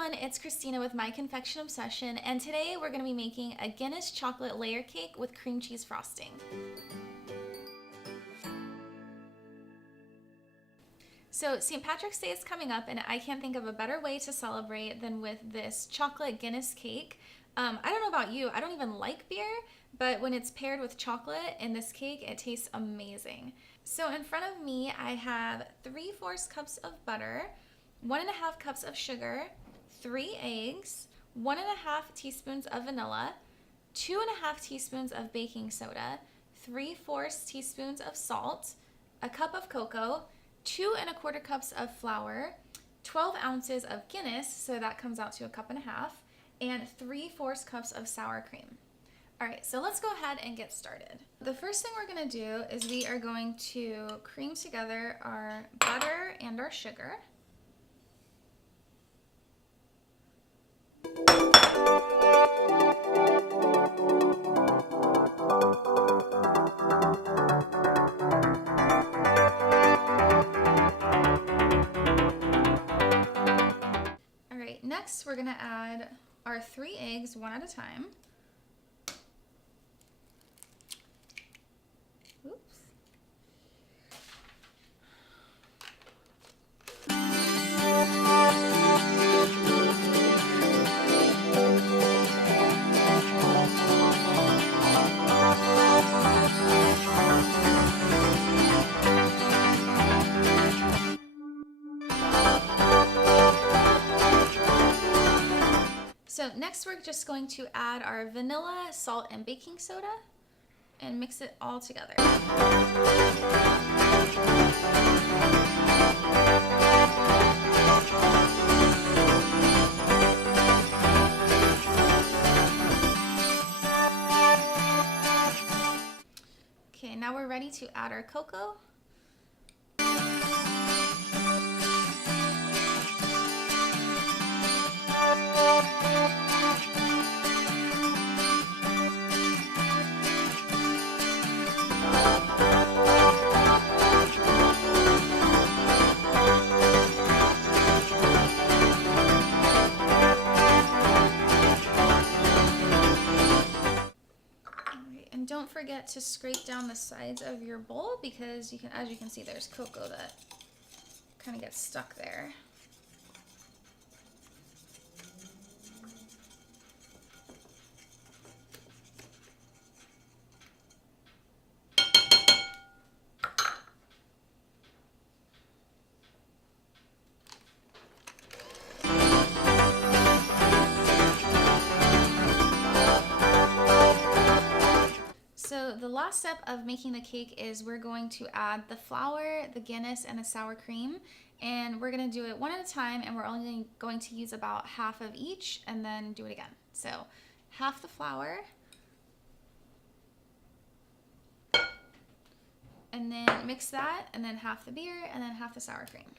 everyone, it's Christina with My Confection Obsession, and today we're going to be making a Guinness chocolate layer cake with cream cheese frosting. So St. Patrick's Day is coming up, and I can't think of a better way to celebrate than with this chocolate Guinness cake. I don't know about you, I don't even like beer, but when it's paired with chocolate in this cake, it tastes amazing. So in front of me, I have 3/4 cups of butter, 1.5 cups of sugar, 3 eggs, 1.5 teaspoons of vanilla, 2.5 teaspoons of baking soda, 3/4 teaspoons of salt, a cup of cocoa, 2¼ cups of flour, 12 ounces of Guinness, so that comes out to 1.5 cups, and 3/4 cups of sour cream. All right, so let's go ahead and get started. The first thing we're gonna do is we are going to cream together our butter and our sugar. All right, next we're gonna add our 3 eggs one at a time. Oops. So next we're just going to add our vanilla, salt, and baking soda and mix it all together. Okay, now we're ready to add our cocoa. And don't forget to scrape down the sides of your bowl because as you can see, there's cocoa that kind of gets stuck there. So the last step of making the cake is we're going to add the flour, the Guinness, and the sour cream. And we're going to do it one at a time, and we're only going to use about half of each and then do it again. So half the flour, and then mix that, and then half the beer, and then half the sour cream.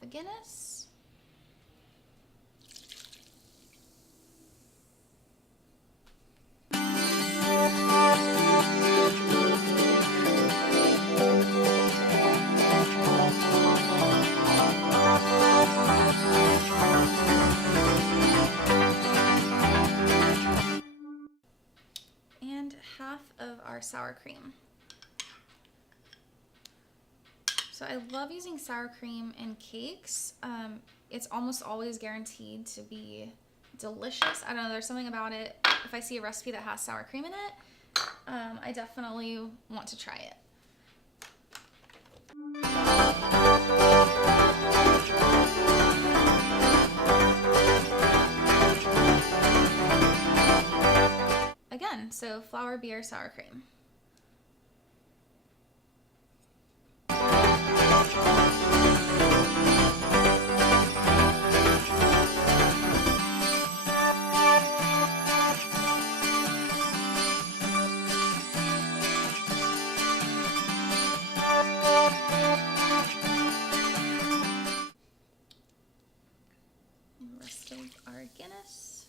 The Guinness. And half of our sour cream. So I love using sour cream in cakes. It's almost always guaranteed to be delicious. I don't know, there's something about it. If I see a recipe that has sour cream in it, I definitely want to try it. Again, so flour, beer, sour cream. rest of our Guinness.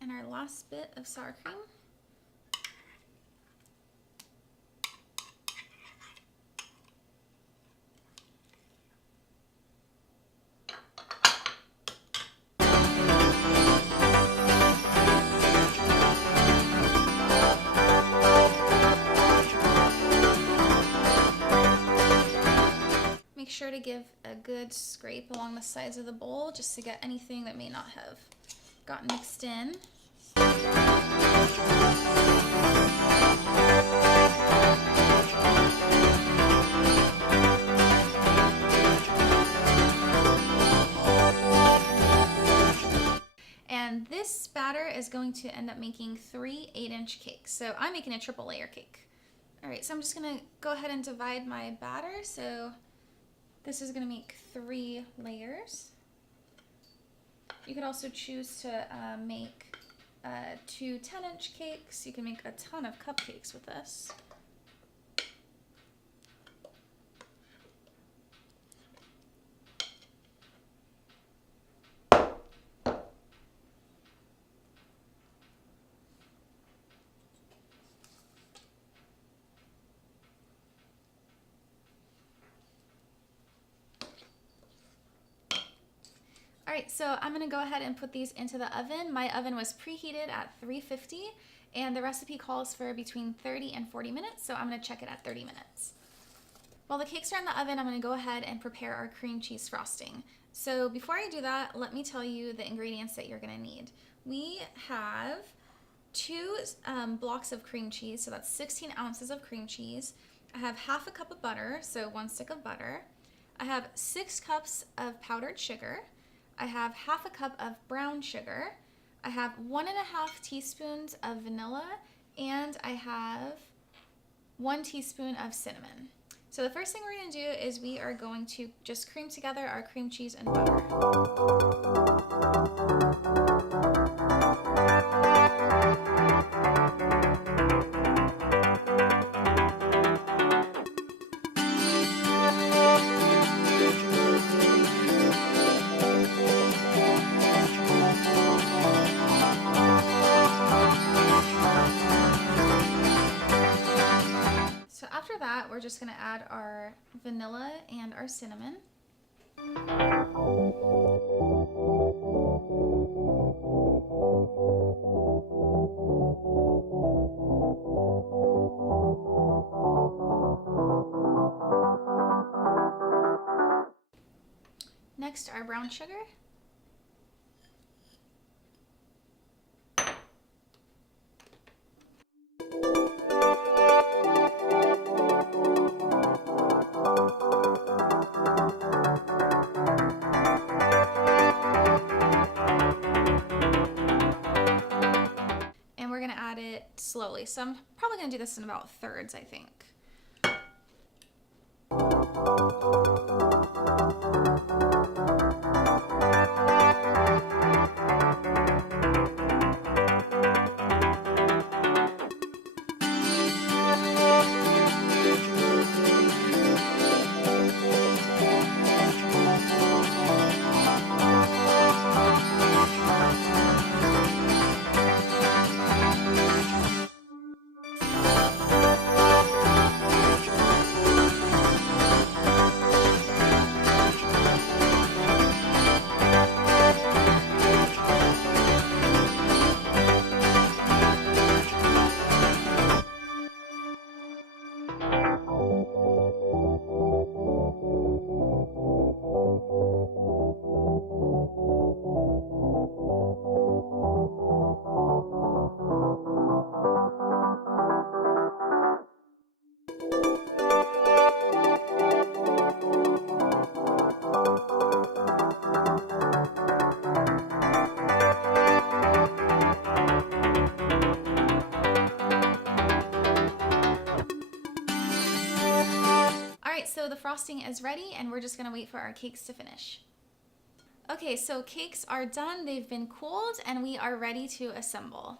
And our last bit of sour cream. Make sure to give a good scrape along the sides of the bowl just to get anything that may not have gotten mixed in. And this batter is going to end up making 3 8-inch cakes. So I'm making a triple layer cake. All right, so I'm just gonna go ahead and divide my batter. So this is gonna make 3 layers. You could also choose to make 2 10-inch cakes. You can make a ton of cupcakes with this. All right, so I'm gonna go ahead and put these into the oven. My oven was preheated at 350, and the recipe calls for between 30 and 40 minutes, so I'm gonna check it at 30 minutes. While the cakes are in the oven, I'm gonna go ahead and prepare our cream cheese frosting. So before I do that, let me tell you the ingredients that you're gonna need. We have 2 blocks of cream cheese, so that's 16 ounces of cream cheese. I have half a cup of butter, so 1 stick of butter. I have 6 cups of powdered sugar. I have half a cup of brown sugar. I have 1½ teaspoons of vanilla, and I have 1 teaspoon of cinnamon. So the first thing we're gonna do is we are going to just cream together our cream cheese and butter. We're just going to add our vanilla and our cinnamon. Next, our brown sugar. Slowly. So I'm probably going to do this in about thirds, I think. So the frosting is ready, and we're just going to wait for our cakes to finish. Okay, so cakes are done, they've been cooled, and we are ready to assemble.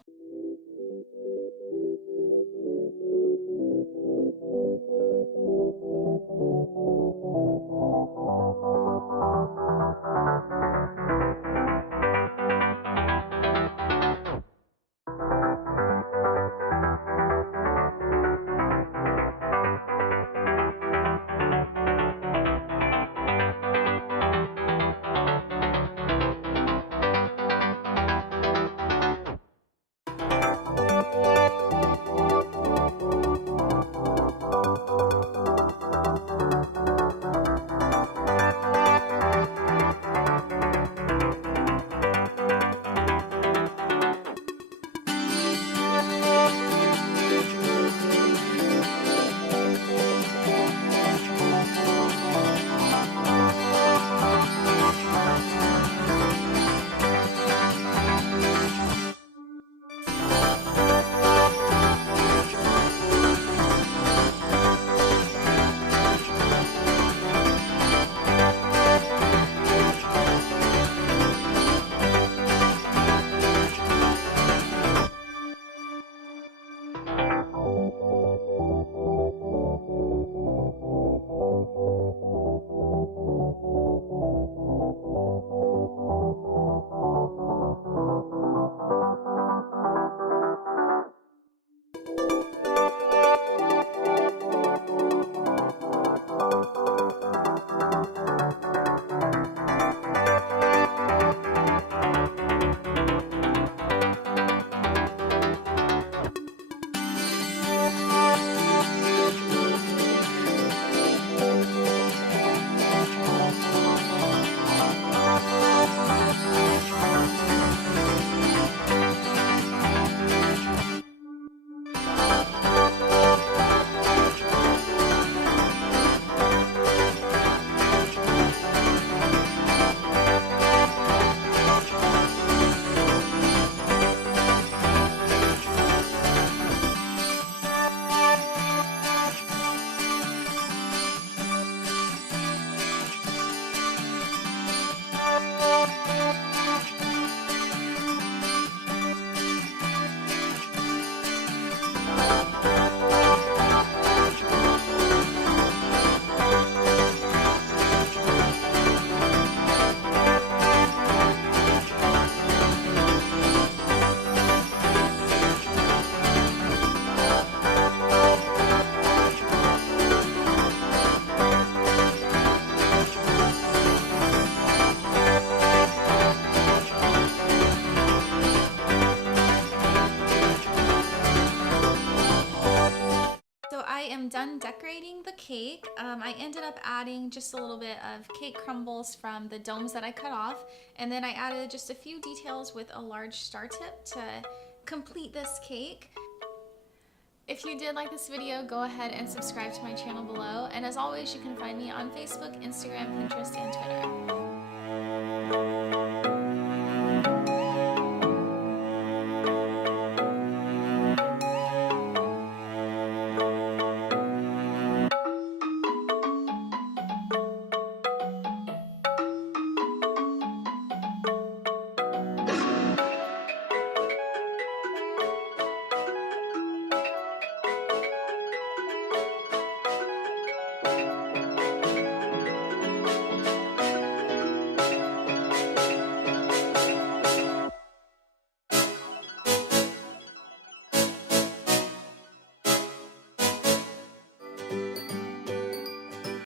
So I am done decorating the cake. I ended up adding just a little bit of cake crumbles from the domes that I cut off, and then I added just a few details with a large star tip to complete this cake. If you did like this video, go ahead and subscribe to my channel below, and as always, you can find me on Facebook, Instagram, Pinterest, and Twitter.